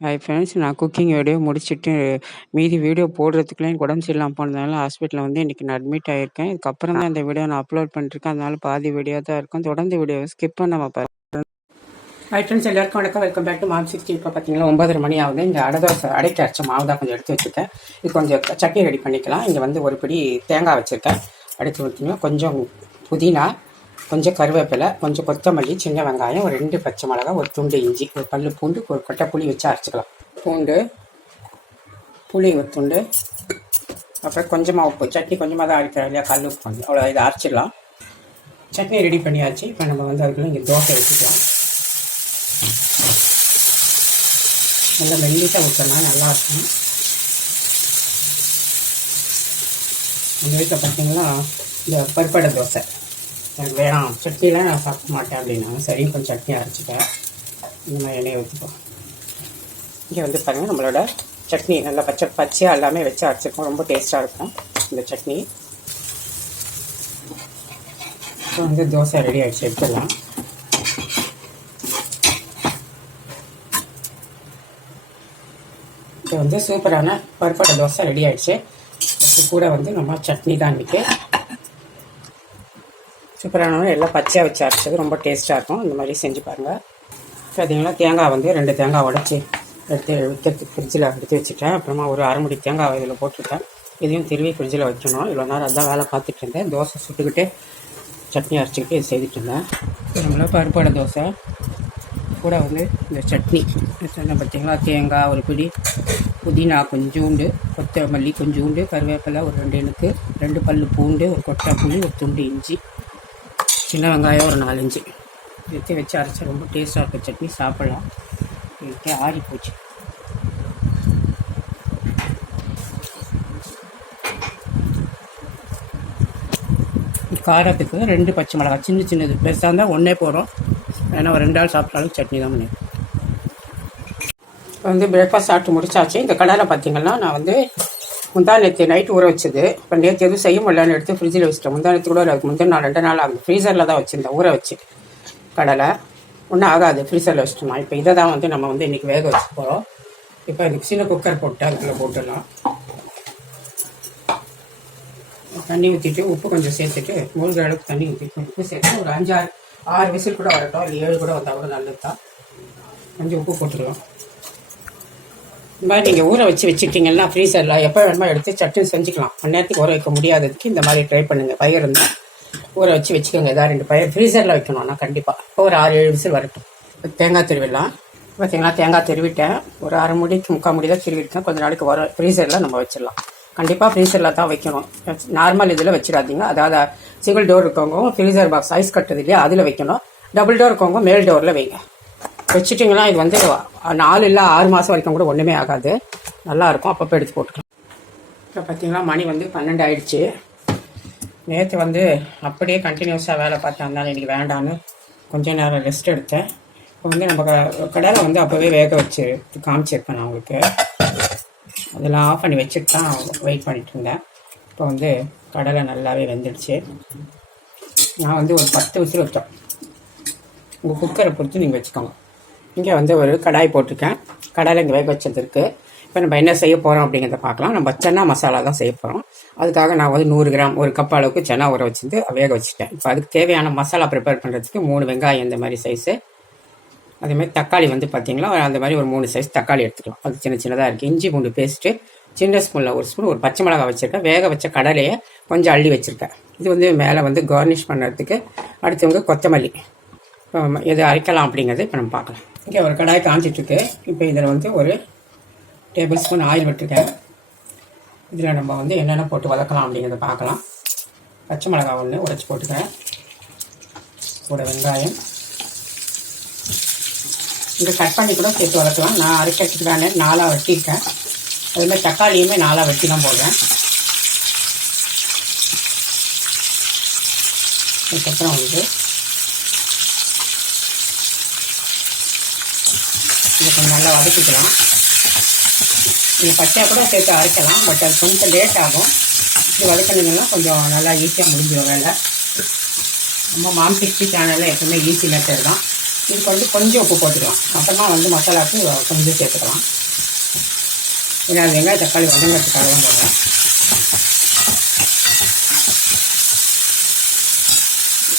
Hi friends நான் cooking video முடிச்சுட்டு மீதி வீடியோ போடுறதுக்குலாம் எனக்கு உடம்பு சரியில்லாமல் போனதுனால ஹாஸ்பிட்டலில் வந்து இன்றைக்கி நான் அட்மிட் ஆகியிருக்கேன் இதுக்கப்புறம் தான் இந்த வீடியோ நான் அப்லோட் பண்ணிருக்கேன். அதனால பாதி வீடியோ தான் இருக்கும். தொடர்ந்து வீடியோவை ஸ்கிப் பண்ணாமல் பாரு. ஹாய் ஃப்ரெண்ட்ஸ் எல்லாருக்கும் வணக்கம். Welcome back to mom sixty இப்போ பார்த்தீங்கன்னா ஒன்பதரை மணி ஆகுது. இந்த அடை தோசை அடைக்க அரைச்ச மாவு தான் கொஞ்சம் எடுத்து வச்சுருக்கேன். இது கொஞ்சம் சட்னி ரெடி பண்ணிக்கலாம். இங்கே வந்து ஒரு பிடி தேங்காய் வச்சுருக்கேன். எடுத்து ஊற்றிங்கன்னா கொஞ்சம் புதினா கொஞ்சம் கருவேப்பிலை கொஞ்சம் கொத்தமல்லி சின்ன வெங்காயம் ஒரு ரெண்டு பச்சை மிளகா ஒரு துண்டு இஞ்சி ஒரு பல் பூண்டு ஒரு கொட்டை புளி வச்சு அரைச்சிக்கலாம். பூண்டு புளி ஒரு துண்டு. அப்புறம் கொஞ்சமாக உப்பு. சட்னி கொஞ்சமாக தான் அரைக்கிறோம் இல்லையா? கல் உப்பு கொஞ்சம். அவ்வளோ இதை அரைச்சிடலாம். சட்னி ரெடி பண்ணியாச்சு. இப்போ நம்ம வந்து அதுக்குள்ள இங்கே தோசை வச்சுக்கலாம் நல்லா மெல்லிசாக ஊற்றினா நல்லாயிருக்கும் இந்த வீட்டில் பார்த்தீங்கன்னா இந்த பருப்படை தோசை. எனக்கு வேணாம். சட்னிலாம் நான் சாப்பிட மாட்டேன் அப்படின்னா சரி கொஞ்சம் சட்னி அரைச்சிட்டேன் இந்த மாதிரி எண்ணெயை ஊற்றிப்போம் இங்கே வந்து பாருங்கள் நம்மளோட சட்னி. நல்லா பச்சை பச்சையாக எல்லாமே வச்சு அரைச்சிருக்கோம். ரொம்ப டேஸ்ட்டாக இருக்கும் இந்த சட்னி. இப்போ வந்து தோசை ரெடி ஆகிடுச்சு எடுத்துடலாம். இப்போ வந்து சூப்பரான பருப்படை தோசை ரெடி ஆகிடுச்சு கூட வந்து நம்ம சட்னி தான் இன்றைக்கி சூப்பரான எல்லாம் பச்சையாக வச்சு அரைச்சது. ரொம்ப டேஸ்ட்டாக இருக்கும். இந்த மாதிரி செஞ்சு பாருங்கள் பார்த்தீங்கன்னா தேங்காய் வந்து ரெண்டு தேங்காய் உடச்சி எடுத்து வைக்கிறதுக்கு ஃப்ரிட்ஜில் எடுத்து வச்சுட்டேன். அப்புறமா ஒரு அரை மணி தேங்காய் இதில் போட்டுருக்கேன் இதையும் திருவி ஃப்ரிட்ஜில் வைக்கணும். இவ்வளோ நேரம் அதான் வேலை பார்த்துட்டு இருந்தேன். தோசை சுட்டுக்கிட்டு சட்னி அரைச்சிக்கிட்டு இது செய்துட்டு இருந்தேன். நம்மள பருப்போட தோசை. கூட வந்து இந்த சட்னி. சொன்ன பார்த்தீங்களா தேங்காய் ஒரு பிடி புதினா கொஞ்சோண்டு கொத்தமல்லி கொஞ்சோண்டு கருவேப்பிலை ஒரு ரெண்டு எனக்கு ரெண்டு பல் பூண்டு ஒரு கொட்டை புளி ஒரு துண்டு இஞ்சி. சின்ன வெங்காயம் ஒரு நாலஞ்சு. எடுத்து வச்சு அரைச்சி ரொம்ப டேஸ்ட்டாக இருக்கும் சட்னி சாப்பிட்லாம். இப்போ ஆறி போச்சு. காரத்துக்கு ரெண்டு பச்சை மிளகாய் சின்ன சின்னது. பெருசாக இருந்தால் ஒன்றே போகிறோம் ஏன்னா ஒரு ரெண்டு நாள் சாப்பிட்டாலும் சட்னி தான் பண்ணி இப்போ வந்து பிரேக்ஃபாஸ்ட் சாப்பிட்டு முடிச்சாச்சு. இந்த கடையில் பார்த்தீங்கன்னா நான் வந்து முந்தா நேற்று நைட் ஊற வச்சது. இப்போ நேற்று எதுவும் செய்ய முடியலன்னு எடுத்து ஃப்ரிட்ஜில் வச்சுட்டேன். முந்தா நேற்று கூட அதுக்கு முந்தின நாள் ரெண்டு நாள் ஆகுது. ஃப்ரீசரில் தான் வச்சுருந்தேன் ஊற வச்சு. கடலை. ஒன்றும் ஆகாது ஃப்ரீசரில் வச்சுட்டோம். இப்போ இதை தான் வந்து நம்ம வந்து இன்றைக்கி வேக வச்சு போகிறோம் இப்போ இந்த சின்ன குக்கர் போட்டு அதுக்குள்ளே போட்டுடலாம். தண்ணி ஊற்றிட்டு உப்பு கொஞ்சம் சேர்த்துட்டு மூழ்கிற அளவுக்கு தண்ணி ஊற்றிட்டு உப்பு சேர்த்து ஒரு அஞ்சாறு ஆறு விசில் கூட வரட்டும். இல்லை ஏழு கூட வந்தால் கூட நல்லது தான் கொஞ்சம் உப்பு போட்டுருவோம் மாதிரி நீங்கள் ஊற வச்சு வச்சுக்கிட்டிங்கன்னா ஃப்ரீசரில் எப்போ வேணுமோ எடுத்து சட்னி செஞ்சுக்கலாம். மணி நேரத்துக்கு ஊற வைக்க முடியாததுக்கு இந்த மாதிரி ட்ரை பண்ணுங்கள் பயிர் இருந்தால் ஊற வச்சு வச்சுக்கோங்க. ஏதாவது ரெண்டு பயிர் ஃப்ரீசரில் வைக்கணும் ஆனால் கண்டிப்பாக இப்போ ஒரு ஆறு ஏழு விசில் வரட்டும். தேங்காய் திருவிடலாம். பார்த்தீங்களா தேங்காய் திருவிட்டேன். ஒரு அரை முடிக்கு முக்கால் முடி தான் திருவிட்டேன் கொஞ்சம் நாளைக்கு வர ஃப்ரீசரில் நம்ம வச்சிடலாம். கண்டிப்பாக ஃப்ரீசரில் தான் வைக்கணும். நார்மல் இதில் வச்சிடாதீங்க. அதாவது சிங்கிள் டோர் இருக்கவங்க ஃப்ரீசர் பாக்ஸ் ஐஸ் கட்டுறது இல்லையா அதில் வைக்கணும். டபுள் டோர் இருக்கவங்க மேல் டோரில் வைங்க. வச்சுட்டிங்கன்னா இது வந்து நாலு இல்லை ஆறு மாதம் வரைக்கும் கூட ஒன்றுமே ஆகாது. நல்லாயிருக்கும் அப்பப்போ எடுத்து போட்டுக்கலாம். இப்போ பார்த்தீங்கன்னா மணி வந்து பன்னெண்டு ஆயிடுச்சு. நேற்று வந்து அப்படியே கண்டினியூஸாக வேலை பார்த்தாங்க இன்றைக்கி வேண்டான்னு கொஞ்சம் நேரம் ரெஸ்ட் எடுத்தேன். இப்போ வந்து நம்ம கடையில் வந்து அப்போவே வேக வச்சு காமிச்சிருப்பேன் நான் உங்களுக்கு. அதெல்லாம் ஆஃப் பண்ணி வச்சுட்டு தான் வெயிட் பண்ணிட்டு இருந்தேன். இப்போ வந்து கடலை நல்லாவே வெந்துடுச்சு. நான் வந்து ஒரு பத்து விசில் வச்சோம் உங்கள் குக்கரை பொறுத்து நீங்கள் வச்சுக்கோங்க. இங்கே வந்து ஒரு கடாய் போட்டிருக்கேன். கடாயில் இங்கே வேக வச்சது இருக்குது இப்போ நம்ம என்ன செய்ய போகிறோம் அப்படிங்கிறத பார்க்கலாம். நம்ம சென்னா மசாலா தான் செய்ய போகிறோம் அதுக்காக நான் வந்து நூறு கிராம் ஒரு கப் அளவுக்கு சென்னா ஊற வச்சுட்டு வேக வச்சுட்டேன். இப்போ அதுக்கு தேவையான மசாலா ப்ரிப்பேர் பண்ணுறதுக்கு மூணு வெங்காயம் இந்த மாதிரி சைஸு அதேமாதிரி தக்காளி வந்து பார்த்தீங்களா அந்த மாதிரி ஒரு மூணு சைஸ் தக்காளி எடுத்துக்கலாம். அது சின்ன சின்னதாக இருக்குது இஞ்சி பூண்டு பேஸ்ட்டு சின்ன ஸ்பூனில் ஒரு ஸ்பூன் ஒரு பச்சை மிளகா வச்சுருக்கேன். வேக வச்ச கடலையை கொஞ்சம் அள்ளி வச்சுருக்கேன். இது வந்து மேலே வந்து கார்னிஷ் பண்ணுறதுக்கு அடுத்தவங்க கொத்தமல்லி. எது அரைக்கலாம் அப்படிங்கிறது இப்போ நம்ம பார்க்கலாம். இங்கே ஒரு கடாய் காஞ்சிட்ருக்கு. இப்போ இதில் வந்து ஒரு டேபிள் ஸ்பூன் ஆயில் விட்டுருக்கேன். இதில் நம்ம வந்து என்னென்ன போட்டு வதக்கலாம் அப்படிங்கிறத பார்க்கலாம். பச்சை மிளகாய் ஒன்று உடச்சி போட்டுக்கிறேன். கூட வெங்காயம். இங்கே கட் பண்ணி கூட சேர்த்து வளர்க்கலாம் நான் அரைக்கிறதுக்கு தானே நாலாக வெட்டியிருக்கேன். அதுமாதிரி தக்காளியுமே நாலாக வெட்டி தான் போடுறேன். அதுக்கப்புறம் வந்து இதை கொஞ்சம் நல்லா வதக்கிக்கலாம். நீங்கள் பச்சையாக கூட சேர்த்து அரைக்கலாம் பட் அது கொஞ்சம் லேட் ஆகும். இது வதக்கினீங்கன்னா கொஞ்சம் நல்லா ஈஸியாக முடிஞ்சிடும் வேலை. நம்ம மாம் சிக்ஸ்டி சேனலில் எப்பவுமே ஈஸி மெத்தட் தான். இதுக்கு வந்து கொஞ்சம் உப்பு போட்டுக்கலாம். மொத்தமாக வந்து மசாலாவுக்கு கொஞ்சம் சேர்த்துக்கலாம். ஏன்னா அது வெங்காய தக்காளி வதங்கிறதுக்காக தான் போடுறேன்.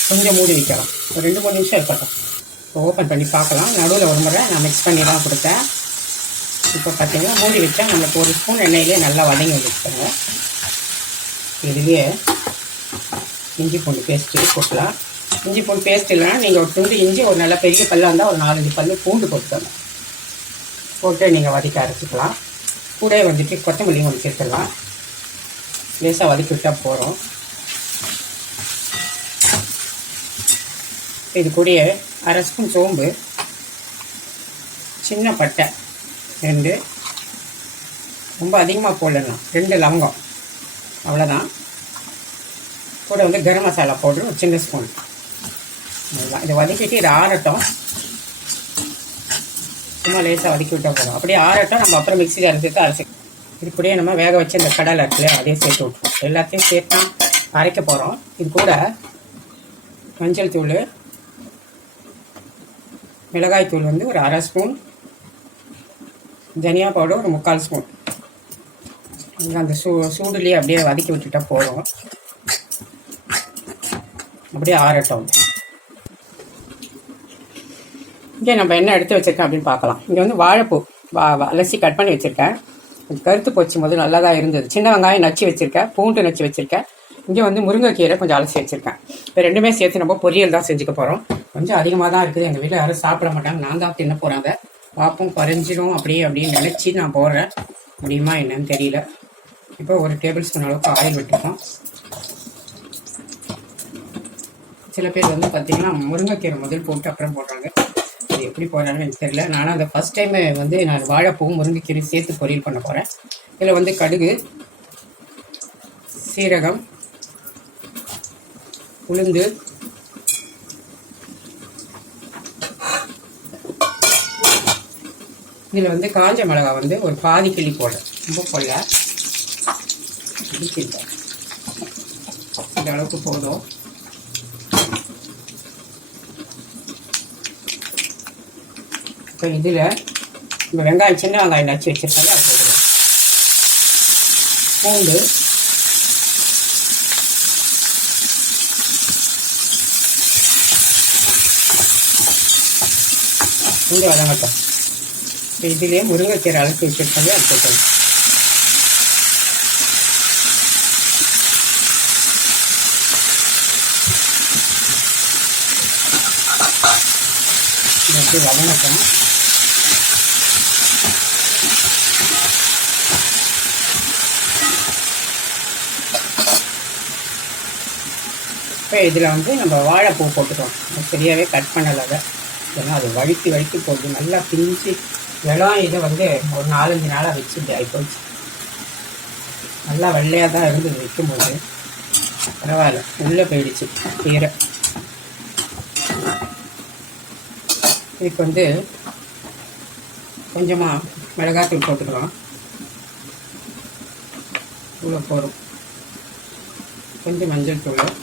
கொஞ்சம் மூடி வைக்கலாம். ஒரு ரெண்டு மூணு நிமிஷம் இருக்கட்டும். ஓப்பன் பண்ணி பார்க்கலாம். நடுவில் ஒரு முறை நான் மிக்ஸ் பண்ணி தான் கொடுத்தேன். இப்போ பார்த்திங்கன்னா மூடி வச்சா நம்மளுக்கு ஒரு ஸ்பூன் எண்ணெயிலே நல்லா வதங்கி வந்துருக்காங்க இதுலேயே இஞ்சி பூண்டு பேஸ்ட்டு போட்டலாம். இஞ்சி பூண்டு பேஸ்ட் இல்லைன்னா நீங்கள் ஒரு துண்டு இஞ்சி ஒரு நல்ல பெரிய பல்லாக இருந்தால் ஒரு நாலஞ்சு பல்லு பூண்டு போட்டுக்கணும் போட்டு நீங்கள் வதக்கி அரைச்சிக்கலாம். கூட வந்துட்டு கொத்தமல்லி ஒன்று சேர்த்துடலாம். லேசாக வதக்கி விட்டால் போகிறோம் இது கூடயே அரை ஸ்பூன் சோம்பு சின்ன பட்டை ரெண்டு ரொம்ப அதிகமாக போடலாம் ரெண்டு லவங்கம். அவ்வளோதான் கூட வந்து கரம் மசாலா பவுடர் ஒரு சின்ன ஸ்பூன். அவ்வளோதான் இதை வதக்கிட்டு இது ஆறட்டும். சும்மா லேசாக வதக்கி விட்டால் போதும். அப்படியே ஆறட்டும். நம்ம அப்புறம் மிக்சியில் அரைச்சிட்டு அரைச்சி இது கூடயே நம்ம வேக வச்சு இந்த கடலை இருக்குல்ல அதையும் சேர்த்து விட்ருவோம் எல்லாத்தையும் சேர்த்து அரைக்க போகிறோம் இது கூட மஞ்சள் தூள் மிளகாய் தூள் வந்து ஒரு அரை ஸ்பூன் தனியா பவுடர் ஒரு முக்கால் ஸ்பூன். அந்த சூ சூடுலேயே அப்படியே வதக்கி விட்டுட்டா போதும். அப்படியே ஆறட்டும். இங்கே நம்ம என்ன எடுத்து வச்சிருக்கேன் அப்படின்னு பார்க்கலாம். இங்கே வந்து வாழைப்பூ வா அலசி கட் பண்ணி வச்சுருக்கேன். கருத்து போச்சு போது நல்லா தான் இருந்தது. சின்ன வெங்காயம் நச்சு வச்சுருக்கேன் பூண்டு நச்சு வச்சுருக்கேன். இங்கே வந்து முருங்கைக்கீரை கொஞ்சம் அலசி வச்சுருக்கேன். இப்போ ரெண்டுமே சேர்த்து நம்ம பொரியல் தான் செஞ்சுக்க போகிறோம் கொஞ்சம் அதிகமாக தான் இருக்குது. எங்கள் வீட்டில் யாரும் சாப்பிட மாட்டாங்க. நான் தான் தின்ன போகிறாங்க பார்ப்போம் குறைஞ்சிரும் அப்படியே அப்படின்னு நினச்சி நான் போடுறேன் முடியுமா என்னன்னு தெரியல. இப்போ ஒரு டேபிள் ஸ்பூன் அளவுக்கு ஆயில் விட்டுருக்கோம். சில பேர் வந்து பார்த்தீங்கன்னா முருங்கைக்கீரை முதல் போட்டு அப்புறம் போடுறாங்க. அது எப்படி போடுறாங்கன்னு எனக்கு தெரியல. நானும் அந்த ஃபஸ்ட் டைம் வந்து நான் வாழைப்பூவும் முருங்கைக்கீரை சேர்த்து பொரியல் பண்ண போகிறேன் இதில் வந்து கடுகு சீரகம் உளுந்து இதில் வந்து காஞ்ச மிளகா வந்து ஒரு பாதி கிள்ளி போடுறேன். ரொம்ப கொள்ள. கிள்ளி இந்த அளவுக்கு போதும். இப்போ இதில் இந்த வெங்காயம் சின்ன வெங்காயம் நச்சு வச்சுருக்காங்க அது போடுவோம் பூண்டு. பூண்டு வதங்கட்டும். இப்போ இதுலேயே முருங்கைக்கீரை அழைச்சி வச்சிருக்காங்க அது அப்படியே வதங்கட்டும். இப்போ இதில் வந்து நம்ம வாழைப்பூ போட்டுக்கிறோம் சரியாகவே கட் பண்ணலை அதை. ஏன்னா அது வழுக்கி வழுக்கி போகுது. நல்லா பிஞ்சு இளம் இதை வந்து ஒரு நாலஞ்சு நாளாக வச்சு இப்படி ஆகிப்போச்சு நல்லா வெள்ளையாக தான் இருந்தது வைக்கும்போது. பரவாயில்ல உள்ளே போயிடுச்சு கீரை. இதுக்கு வந்து கொஞ்சமாக மிளகாத்தூள் போட்டுக்கலாம். இவ்வளோ போகிறோம் கொஞ்சம் மஞ்சள் தூள்.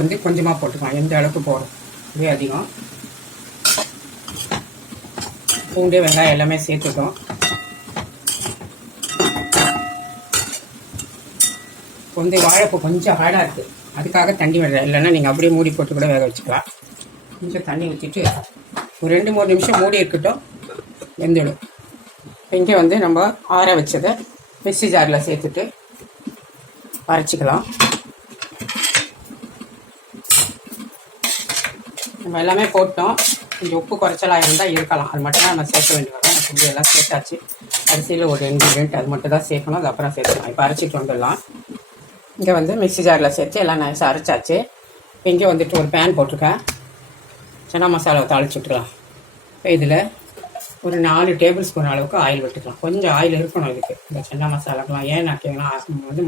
வந்து கொஞ்சமாக போட்டுக்கலாம். எந்த அளவுக்கு போடும் இதே அதிகம். பூண்டு வெங்காயம் எல்லாமே சேர்த்துட்டோம். இப்போ வந்து வாழைப்பூ கொஞ்சம் ஹார்டாக இருக்குது அதுக்காக தண்ணி விடுறேன் இல்லைன்னா நீங்கள் அப்படியே மூடி போட்டு கூட வேக வச்சுக்கலாம். கொஞ்சம் தண்ணி ஊற்றிட்டு ஒரு ரெண்டு மூணு நிமிஷம் மூடி இருக்கட்டும். வெந்துடும். இங்கே வந்து நம்ம ஆற வச்சதை மிக்சி ஜாரில் சேர்த்துட்டு அரைச்சிக்கலாம். நம்ம எல்லாமே போட்டோம். கொஞ்சம் உப்பு குறைச்சலாக இருந்தால் இருக்கலாம். அது மட்டும் தான் நம்ம சேர்க்க வேண்டி வரும். ஃபுட்டு எல்லாம் சேர்த்தாச்சு. அரிசியில் ஒரு இன்க்ரீடியன்ட் அது மட்டும் தான் சேர்க்கணும். அதுக்கப்புறம் சேர்த்துக்கலாம். இப்போ அரைச்சிட்டு வந்துடலாம். இங்கே வந்து மிக்ஸி ஜாரில் சேர்த்து எல்லாம் நைஸாக அரைச்சாச்சு. இப்போ இங்கே வந்துட்டு ஒரு பேன் போட்டிருக்கேன். சன்னா மசாலாவை தாளிச்சு விட்டுக்கலாம் இப்போ இதில் ஒரு நாலு டேபிள் ஸ்பூன் அளவுக்கு ஆயில் விட்டுக்கலாம். கொஞ்சம் ஆயில் இருக்கணும் இதுக்கு. இந்த சன்னா மசாலாக்கெலாம் ஏன் நாட்டிங்கன்னா வந்து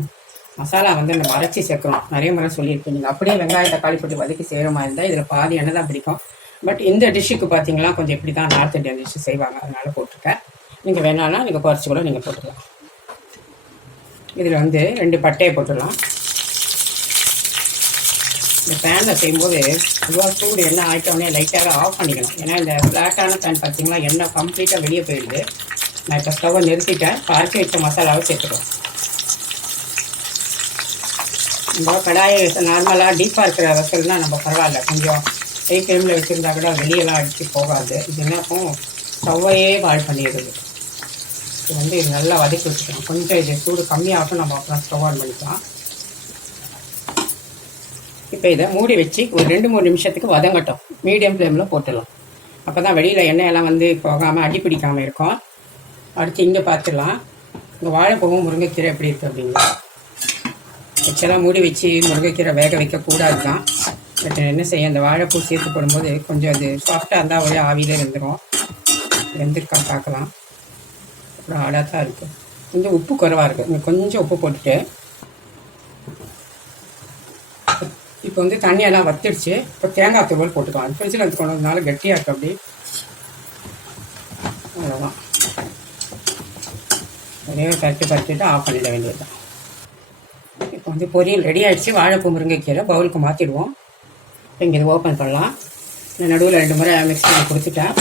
மசாலா வந்து நம்ம அரைச்சி சேர்க்குறோம் நிறைய முறை சொல்லியிருக்கேன். நீங்கள் அப்படியே வெங்காயம் தக்காளி போட்டு வதக்கி செய்கிற மாதிரி இருந்தால் இதில் பாதி எண்ணெய் தான் பிடிக்கும். பட் இந்த டிஷ்ஷுக்கு பார்த்தீங்கன்னா கொஞ்சம் இப்படி தான் நார்த் இந்தியன் டிஷ்ஷு செய்வாங்க. அதனால் போட்டிருக்கேன். நீங்கள் வேணாலும் நீங்கள் குறைச்சி கூட நீங்கள் போட்டுக்கலாம். இதில் வந்து ரெண்டு பட்டையை போட்டுடலாம். இந்த பேனில் செய்யும்போது இவ்வளோ சூடு எண்ணெய் ஆகிட்டோடனே லைட்டாக ஆஃப் பண்ணிக்கணும். ஏன்னா இந்த ஃப்ளாட்டான பேன் பார்த்தீங்கன்னா எண்ணெய் கம்ப்ளீட்டாக வெளியே போயிடுது. நான் இப்போ ஸ்டவ்வை நிறுத்திட்டேன். பார்க்க வச்ச மசாலாவை சேர்த்துக்கிறோம் நம்ம கடாயை நார்மலாக டீப்பாக இருக்கிற வசல்னால் நம்ம பரவாயில்ல. கொஞ்சம் ஹை ஃப்ளேமில் வச்சுருந்தா கூட வெளியெல்லாம் அடித்து போகாது. இது என்னக்கும் ஸ்டவ்வையே பால் பண்ணிடுது. இது வந்து இது நல்லா வதக்கி வச்சுக்கலாம் கொஞ்சம் இது சூடு கம்மியாகட்டும் நம்ம அப்புறம் ஸ்டவ் ஆன் பண்ணிக்கலாம். இப்போ இதை மூடி வச்சு ஒரு ரெண்டு மூணு நிமிஷத்துக்கு வதங்கட்டும். மீடியம் ஃப்ளேமில் போட்டுடலாம். அப்போ தான் வெளியில் எண்ணெயெல்லாம் வந்து போகாமல் அடி பிடிக்காமல் இருக்கும். அடுத்து இங்கே பார்த்துடலாம் இந்த வாழைப்பூவும் முருங்கைக்கீரை எப்படி இருக்குது அப்படிங்களா? ஆக்சுவலாக மூடி வச்சு முருங்கைக்கீரை வேக வைக்கக்கூடாது தான் பட் என்ன செய்ய அந்த வாழைப்பூ சேர்த்து போடும்போது கொஞ்சம் அது சாஃப்டாக இருந்தால் ஒரே ஆவியிலே இருந்துடும் வெந்திருக்கா பார்க்கலாம். அப்புறம் ஆடாக தான் இருக்குது கொஞ்சம் உப்பு குறைவாக இருக்குது கொஞ்சம் உப்பு போட்டுட்டு இப்போ வந்து தண்ணியெல்லாம் வத்திடுச்சு. இப்போ தேங்காய் துருவல் போட்டுக்கலாம். ஃப்ரிட்ஜில் எடுத்து கொண்டு வந்தனால கட்டியாக இருக்குது அப்படி. அவ்வளோதான் ஒரே பரட்டி பரட்டிட்டு ஆஃப் பண்ணிட வேண்டியது தான் இப்போ வந்து பொரியல் ரெடி ஆகிடுச்சு வாழைப்பூ முருங்கைக்கீரை பவுலுக்கு மாற்றிடுவோம் இப்போ இங்கே இது ஓப்பன் பண்ணலாம். இந்த நடுவில் ரெண்டு முறை மிக்ஸ் பண்ணி கொடுத்துட்டேன்.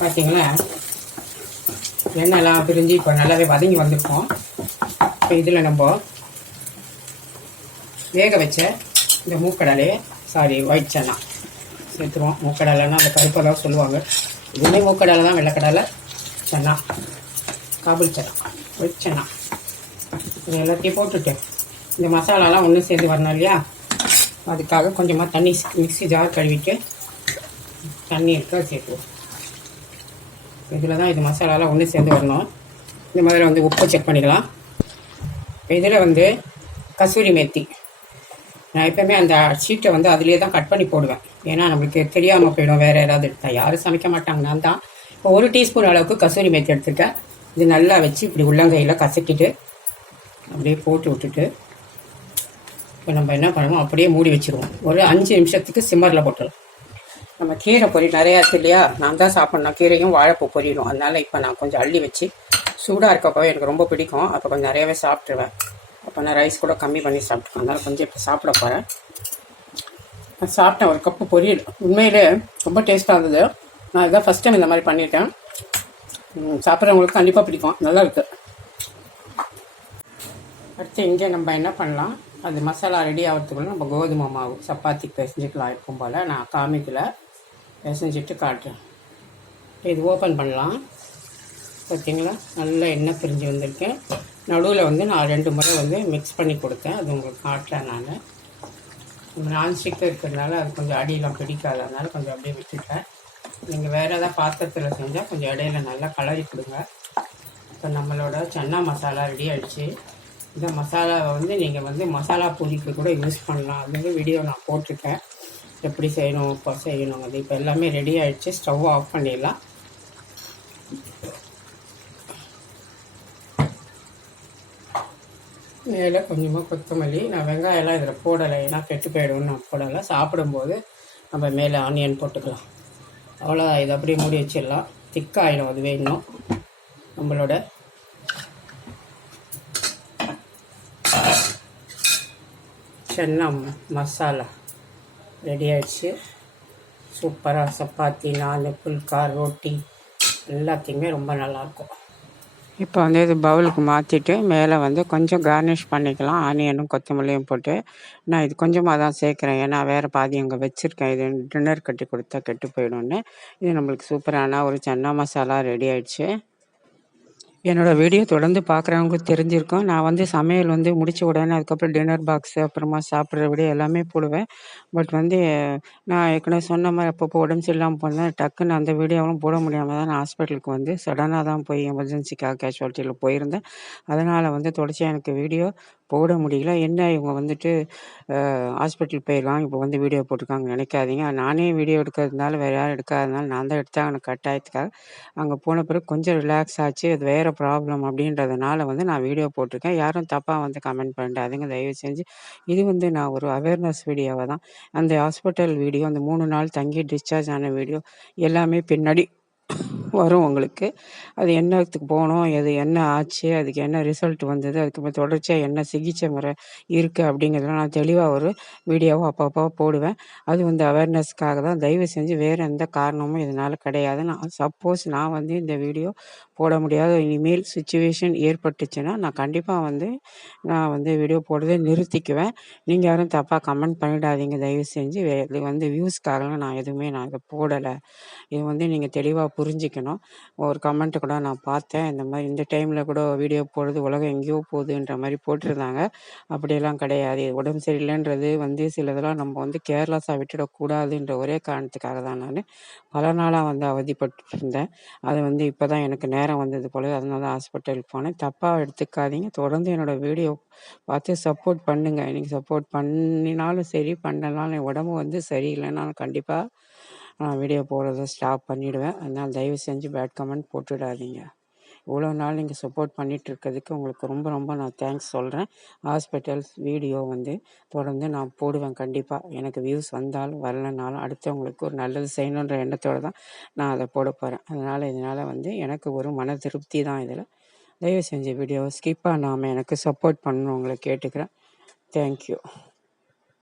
பார்த்தீங்களா எண்ணெய்லாம் பிரிஞ்சு இப்போ நல்லாவே வதங்கி வந்திருக்கோம். இப்போ இதில் நம்ம வேக வச்ச இந்த மூக்கடலை சாரி ஒயிட் சன்னா சேர்த்துருவோம். மூக்கடலைன்னா அந்த கருப்பெல்லாம் சொல்லுவாங்க. இதுவுமே மூக்கடலை தான் வெள்ளைக்கடலை சன்னா காபுல் சன்னா ஒயிட் சன்னா இது எல்லாத்தையும் போட்டுட்டேன். இந்த மசாலாலாம் ஒன்று சேர்ந்து வரணும் இல்லையா? அதுக்காக கொஞ்சமாக தண்ணி மிக்ஸி ஜார் கழுவிட்டு தண்ணி இருக்கா சேர்த்துவோம். இதில் தான் இது மசாலாலாம் ஒன்று சேர்ந்து வரணும். இந்த மாதிரி வந்து உப்பு செக் பண்ணிக்கலாம். இதில் வந்து கசூரி மேத்தி. நான் எப்போவுமே அந்த ஷீட்டை வந்து அதிலே தான் கட் பண்ணி போடுவேன். ஏன்னா நம்மளுக்கு தெரியாமல் போயிடும் வேறு யாராவது எடுத்தால் யாரும் சமைக்க மாட்டாங்க நான் தான். இப்போ ஒரு டீஸ்பூன் அளவுக்கு கசூரி மேத்தி எடுத்துட்டேன் இது நல்லா வச்சு இப்படி உள்ளங்கையில் கசக்கிட்டு அப்படியே போட்டு விட்டுட்டு இப்போ நம்ம என்ன பண்ணுவோம் அப்படியே மூடி வச்சுருவோம். ஒரு அஞ்சு நிமிஷத்துக்கு சிம்மரில் போட்டுடலாம். நம்ம கீரை பொரி நிறையா இருக்கு இல்லையா? நான் தான் சாப்பிட்ணும். கீரையும் வாழைப்பூ பொரியணும். அதனால் இப்போ நான் கொஞ்சம் அள்ளி வச்சு சூடாக இருக்கப்போ எனக்கு ரொம்ப பிடிக்கும். அப்போ கொஞ்சம் நிறையவே சாப்பிட்ருவேன் அப்போ நான் ரைஸ் கூட கம்மி பண்ணி சாப்பிட்டுருவேன் அதனால் கொஞ்சம் இப்போ சாப்பிட போகிறேன் நான் சாப்பிட்டேன். ஒரு கப்பு பொரியல். உண்மையிலே ரொம்ப டேஸ்ட்டாக இருந்தது. நான் இதான் ஃபஸ்ட் டைம் இந்த மாதிரி பண்ணிட்டேன். சாப்பிட்றவங்களுக்கு கண்டிப்பாக பிடிக்கும். நல்லா இருக்குது அடுத்து இங்கே நம்ம என்ன பண்ணலாம்? அது மசாலா ரெடி ஆகிறதுக்குள்ள நம்ம கோதுமை மாவு சப்பாத்தி பிசைஞ்சிக்கலாம் இருக்கும் போல். நான் காமிக்கல. பிசைஞ்சிட்டு காட்டுறேன். இது ஓப்பன் பண்ணலாம். பார்த்தீங்களா நல்லா எண்ணெய் பிரிஞ்சு வந்திருக்கேன் நடுவில் வந்து நான் ரெண்டு முறை வந்து மிக்ஸ் பண்ணி கொடுத்தேன். அது உங்களுக்கு காட்டுறேன் நான். நான்ஸ்டிக்காக இருக்கிறதுனால அது கொஞ்சம் அடியெலாம் பிடிக்காது. அதனால் கொஞ்சம் அப்படியே விட்டுட்டேன். நீங்கள் வேறு ஏதாவது பாத்திரத்தில் செஞ்சால் கொஞ்சம் இடையில நல்லா கலரி கொடுங்க. இப்போ நம்மளோட சன்னா மசாலா ரெடி ஆகிடுச்சு இந்த மசாலாவை வந்து நீங்கள் வந்து மசாலா பொடிக்கு கூட யூஸ் பண்ணலாம். அது வந்து வீடியோ நான் போட்டிருக்கேன். எப்படி செய்யணும் இப்போ செய்யணும் அது இப்போ எல்லாமே ரெடி ஆகிடுச்சு ஸ்டவ் ஆஃப் பண்ணிடலாம். மேலே கொஞ்சமாக கொத்தமல்லி. நான் வெங்காயம்லாம் இதில் போடலை. ஏன்னா கெட்டு போயிடும்னு நான் போடலை. சாப்பிடும்போது நம்ம மேலே ஆனியன் போட்டுக்கலாம். அவ்வளோதான் இதை அப்படியே மூடி வச்சிடலாம். திக்காயிடும் அது வேணும் நம்மளோட சென்னா மசாலா. ரெடி ஆயிடுச்சு. சூப்பராக சப்பாத்தி நாலு புல்கா ரொட்டி எல்லாத்தையுமே ரொம்ப நல்லாயிருக்கும் இப்போ வந்து இது பவுலுக்கு மாற்றிட்டு மேலே வந்து கொஞ்சம் கார்னிஷ் பண்ணிக்கலாம். ஆனியனும் கொத்தமல்லியும் போட்டு நான் இது கொஞ்சமாக தான் சேர்க்குறேன். ஏன்னா வேறு பாதி அங்கே வச்சுருக்கேன். இது டின்னர் கட்டி கொடுத்தா கெட்டு போயிடும்னு. இது நம்மளுக்கு சூப்பரான ஒரு சன்னா மசாலா ரெடி ஆயிடுச்சு. என்னோடய வீடியோ தொடர்ந்து பார்க்குறவங்களுக்கு தெரிஞ்சிருக்கும். நான் வந்து சமையல் வந்து முடிச்ச உடனே அதுக்கப்புறம் டின்னர் பாக்ஸு அப்புறமா சாப்பிட்ற வீடியோ எல்லாமே போடுவேன். பட் வந்து நான் ஏற்கனவே சொன்ன மாதிரி அப்பப்போ உடம்பு சரியில்லாமல் போனேன் டக்குன்னு அந்த வீடியோவும் போட முடியாமல் தான் நான் ஹாஸ்பிட்டலுக்கு வந்து சடனாக தான் போய் எமர்ஜென்சிக்காக கேஷுவாலிட்டியில் போயிருந்தேன். அதனால் வந்து தொடர்ச்சியாக எனக்கு வீடியோ போட முடியல. என்ன இவங்க வந்துட்டு ஹாஸ்பிட்டல் போயிடுவாங்க இப்போ வந்து வீடியோ போட்டிருக்காங்க நினைக்காதீங்க. நானே வீடியோ எடுக்கிறதுனால வேறு யாரும் எடுக்காதனால நான் தான் எடுத்தேன். எனக்கு கட்டாயத்துக்காக அங்கே போன பிறகு கொஞ்சம் ரிலாக்ஸ் ஆச்சு. அது வேறு ப்ராப்ளம் அப்படின்றதுனால வந்து நான் வீடியோ போட்டிருக்கேன். யாரும் தப்பாக வந்து கமெண்ட் பண்ணிட்டாதுங்க தயவு செஞ்சு. இது வந்து நான் ஒரு அவேர்னஸ் வீடியோவை தான். அந்த ஹாஸ்பிட்டல் வீடியோ அந்த மூணு நாள் தங்கி டிஸ்சார்ஜ் ஆன வீடியோ எல்லாமே பின்னாடி வரும் உங்களுக்கு. அது என்னத்துக்கு போனோம் அது என்ன ஆச்சு அதுக்கு என்ன ரிசல்ட் வந்தது அதுக்கு தொடர்ச்சியாக என்ன சிகிச்சை முறை இருக்குது அப்படிங்கிறதுலாம் நான் தெளிவாக ஒரு வீடியோவும் அப்பப்போ போடுவேன். அது வந்து அவேர்னஸ்க்காக தான். தயவு செஞ்சு வேறு எந்த காரணமும் இதனால் கிடையாது. நான் சப்போஸ் நான் வந்து இந்த வீடியோ போட முடியாத இனிமேல் சுச்சுவேஷன் ஏற்பட்டுச்சுன்னா நான் கண்டிப்பாக வந்து நான் வந்து வீடியோ போடுறதை நிறுத்திக்குவேன். நீங்கள் யாரும் தப்பாக கமெண்ட் பண்ணிடாதீங்க. தயவு செஞ்சு இது வந்து வியூஸ்க்காகலாம் நான் எதுவுமே நான் இதை போடலை. இது வந்து நீங்கள் தெளிவாக புரிஞ்சுக்கணும். ஒரு கமெண்ட் கூட நான் பார்த்தேன். இந்த மாதிரி இந்த டைமில் கூட வீடியோ போடுறது உலகம் எங்கேயோ போகுதுன்ற மாதிரி போட்டிருந்தாங்க. அப்படியெல்லாம் கிடையாது. உடம்பு சரியில்லைன்றது வந்து சிலதெல்லாம் நம்ம வந்து கேர்லெஸ்ஸாக விட்டுடக்கூடாதுன்ற ஒரே காரணத்துக்காக தான் நான் பல நாளாக வந்து அவதிப்பட்டு இருந்தேன் அது வந்து இப்போ தான் எனக்கு நேரம் நேரம் வந்தது போல அதனால தான் போனேன். தப்பாக எடுத்துக்காதீங்க. தொடர்ந்து என்னோட வீடியோ பார்த்து சப்போர்ட் பண்ணுங்க. இன்றைக்கி சப்போர்ட் பண்ணினாலும் சரி பண்ணனாலும் என் உடம்பு வந்து சரியில்லைனாலும் கண்டிப்பாக நான் வீடியோ போடுறத ஸ்டாப் பண்ணிவிடுவேன் அதனால் தயவு செஞ்சு பேட் கமெண்ட் போட்டுடாதீங்க. இவ்வளோ நாள் நீங்கள் சப்போர்ட் பண்ணிட்டு இருக்கிறதுக்கு உங்களுக்கு ரொம்ப ரொம்ப நான் தேங்க்ஸ் சொல்கிறேன் ஹாஸ்பிட்டல்ஸ் வீடியோ வந்து தொடர்ந்து நான் போடுவேன் கண்டிப்பாக எனக்கு வியூஸ் வந்தாலும் வரலனாலும் அடுத்தவங்களுக்கு ஒரு நல்லது செய்யணுன்ற எண்ணத்தோடு தான் நான் அதை போட போகிறேன் அதனால் இதனால் வந்து எனக்கு ஒரு மன திருப்தி தான் இதில். தயவு செஞ்ச வீடியோவை ஸ்கிப் பண்ணாமல் எனக்கு சப்போர்ட் பண்ணணும் உங்களை கேட்டுக்கிறேன். தேங்க்யூ